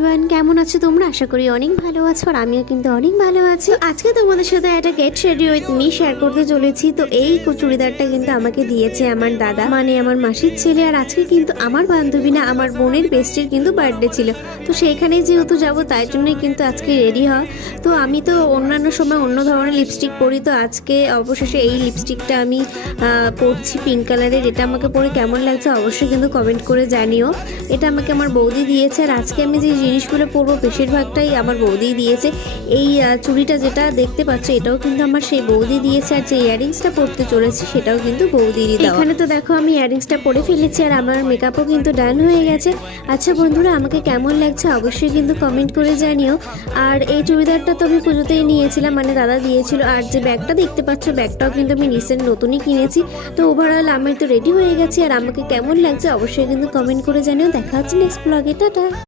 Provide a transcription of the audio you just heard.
Everyone, কেমন আছো তোমরা? আশা করি অনেক ভালো আছো আর আমিও কিন্তু অনেক ভালো আছি। আজকে তোমাদের সাথে একটা get ready with me share করতে চলেছি। তো এই চুড়িদারটা কিন্তু আমাকে দিয়েছে আমার দাদা, মানে আমার মাসির ছেলে। আর আজকে কিন্তু আমার বান্ধবী না, আমার বোনের বেস্টির কিন্তু বার্থডে ছিল। তো সেইখানে যেহেতু যাবো তাই জন্যই কিন্তু আজকে রেডি হওয়া। তো আমি তো অন্যান্য সময় অন্য ধরনের লিপস্টিক পরি, তো আজকে অবশেষে এই লিপস্টিকটা আমি পরছি পিঙ্ক কালারের। এটা আমাকে পরে কেমন লাগছে অবশ্যই কিন্তু কমেন্ট করে জানিও। এটা আমাকে আমার বৌদি দিয়েছে। আর আজকে আমি যে জিনিসগুলো পরবো বেশিরভাগটাই আমার বৌদি দিয়েছে। এই চুড়িটা যেটা দেখতে পাচ্ছ এটাও কিন্তু আমার সেই বৌদি দিয়েছে। আর যে ইয়ারিংসটা পরতে চলেছি সেটাও কিন্তু বৌদিরই দেওয়া। এখানে তো দেখো আমি ইয়ারিংসটা পরে ফেলেছি আর আমার মেকআপও কিন্তু ডান হয়ে গেছে। আচ্ছা বন্ধুরা, আমাকে কেমন লাগছে অবশ্যই কিন্তু কমেন্ট করে জানিও। আর এই চুড়িদারটা তো আমি পুজোতেই নিয়েছিলাম, মানে দাদা দিয়েছিল। আর যে ব্যাগটা দেখতে পাচ্ছ ব্যাগটাও কিন্তু আমি রিসেন্ট নতুনই কিনেছি। তো ওভারঅল আমি তো রেডি হয়ে গেছি। আর আমাকে কেমন লাগছে অবশ্যই কিন্তু কমেন্ট করে জানিও। দেখা হচ্ছে নেক্সট ব্লগে। টাটা।